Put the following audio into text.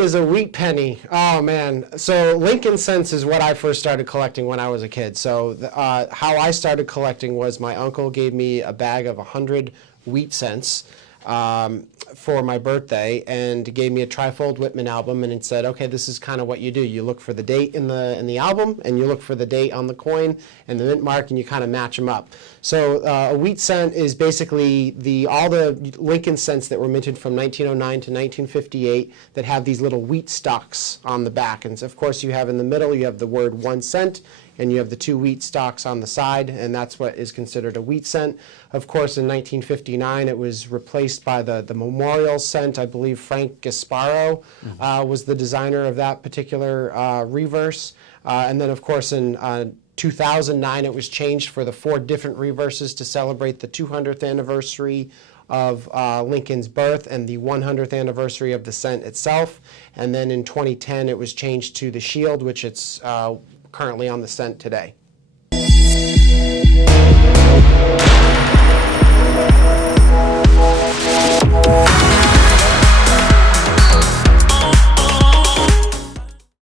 is a wheat penny? Oh man, so Lincoln cents is what I first started collecting when I was a kid. So how I started collecting was my uncle gave me a bag of 100 wheat cents for my birthday, and gave me a trifold Whitman album, and it said, okay, this is kind of what you do. You look for the date in the album, and you look for the date on the coin and the mint mark, and you kind of match them up. So a wheat cent is basically all the Lincoln cents that were minted from 1909 to 1958 that have these little wheat stalks on the back. And so of course you have in the middle, you have the word 1 cent, and you have the 2 wheat stalks on the side, and that's what is considered a wheat cent. Of course, in 1959, it was replaced by the memorial cent. I believe Frank Gasparo was the designer of that particular reverse. And then, of course, in 2009, it was changed for the 4 different reverses to celebrate the 200th anniversary of Lincoln's birth and the 100th anniversary of the cent itself. And then in 2010, it was changed to the shield, which it's currently on the cent today.